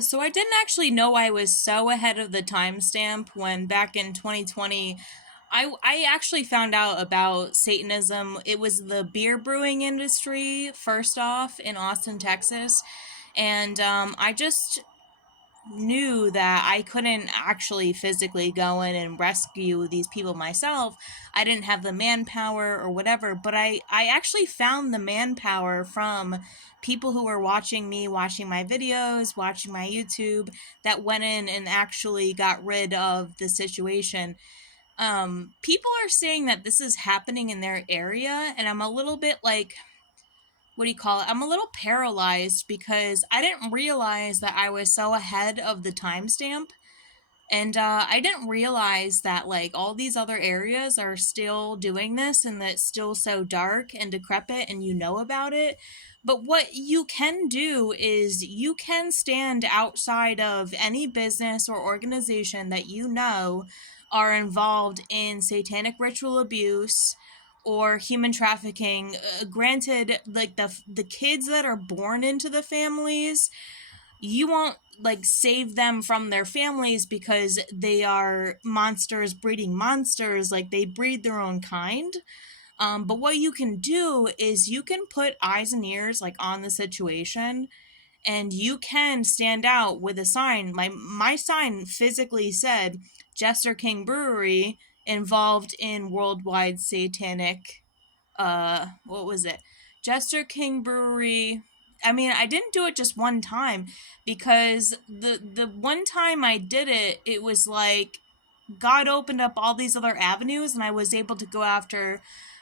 So I didn't actually know I was so ahead of the timestamp when back in 2020 I actually found out about Satanism. It was the beer brewing industry first off in Austin, Texas. And I just knew that I couldn't actually physically go in and rescue these people myself. I didn't have the manpower or whatever, but I actually found the manpower from people who were watching me, watching my videos, watching my YouTube, that went in and actually got rid of the situation. People are saying that this is happening in their area, and I'm a little bit like, what do you call it? I'm a little paralyzed because I didn't realize that I was so ahead of the timestamp. And I didn't realize that, like, all these other areas are still doing this and that it's still so dark and decrepit and you know about it. But what you can do is you can stand outside of any business or organization that you know are involved in satanic ritual abuse or human trafficking. Granted, like the kids that are born into the families, you won't like save them from their families because they are monsters breeding monsters, like they breed their own kind. But what you can do is you can put eyes and ears like on the situation, and you can stand out with a sign. My sign physically said Jester King Brewery involved in worldwide satanic, what was it? Jester King Brewery. I mean, I didn't do it just one time because the one time I did it, it was like God opened up all these other avenues, and I was able to go after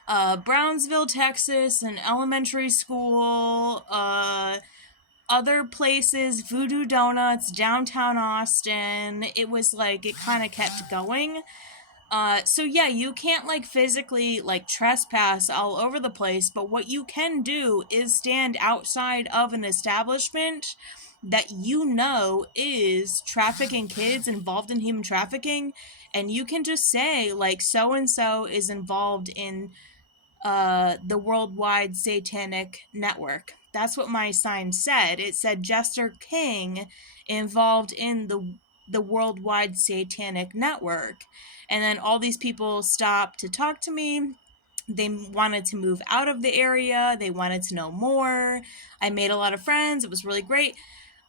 Brownsville, Texas, an elementary school, other places, Voodoo Donuts, downtown Austin. It was like it kind of kept going. So yeah, you can't like physically like trespass all over the place, but what you can do is stand outside of an establishment that you know is trafficking kids, involved in human trafficking, and you can just say like so and so is involved in the worldwide satanic network. That's what my sign said. It said Jester King involved in the worldwide satanic network. And then all these people stopped to talk to me. They wanted to move out of the area. They wanted to know more. I made a lot of friends. It was really great.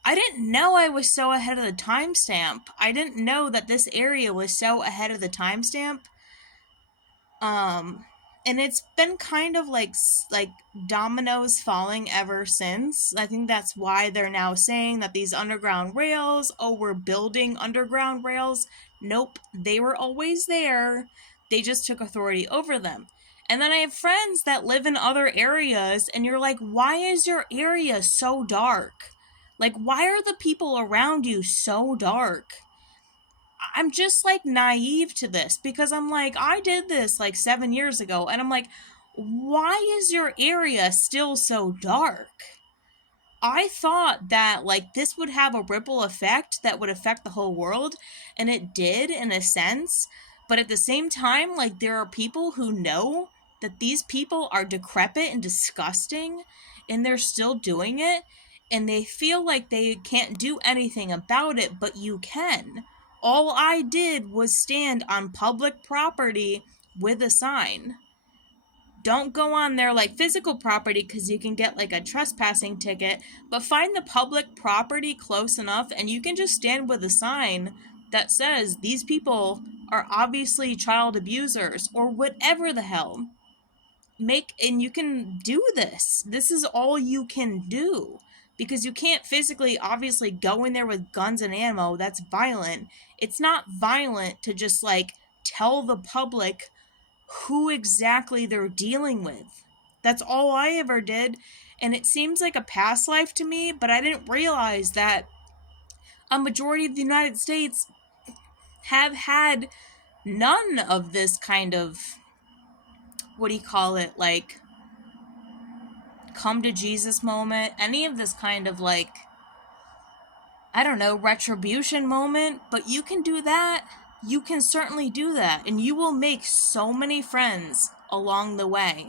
I didn't know I was so ahead of the timestamp. I didn't know that this area was so ahead of the timestamp. Um, and it's been kind of like dominoes falling ever since. I think that's why they're now saying that these underground rails, oh, we're building underground rails. Nope, they were always there. They just took authority over them. And then I have friends that live in other areas, and you're like, why is your area so dark? Like, why are the people around you so dark? I'm just like naive to this because I'm like, I did this like 7 years ago, and I'm like, why is your area still so dark? I thought that like this would have a ripple effect that would affect the whole world, and it did in a sense. But at the same time, like there are people who know that these people are decrepit and disgusting, and they're still doing it, and they feel like they can't do anything about it, but you can. All I did was stand on public property with a sign. Don't go on their like physical property because you can get like a trespassing ticket, but find the public property close enough and you can just stand with a sign that says these people are obviously child abusers or whatever the hell. And you can do this. This is all you can do because you can't physically obviously go in there with guns and ammo. That's violent. It's not violent to just like tell the public who exactly they're dealing with. That's all I ever did. And it seems like a past life to me, but I didn't realize that a majority of the United States have had none of this kind of, what do you call it, like come to Jesus moment, any of this kind of like, I don't know, retribution moment, but you can do that. You can certainly do that, and you will make so many friends along the way.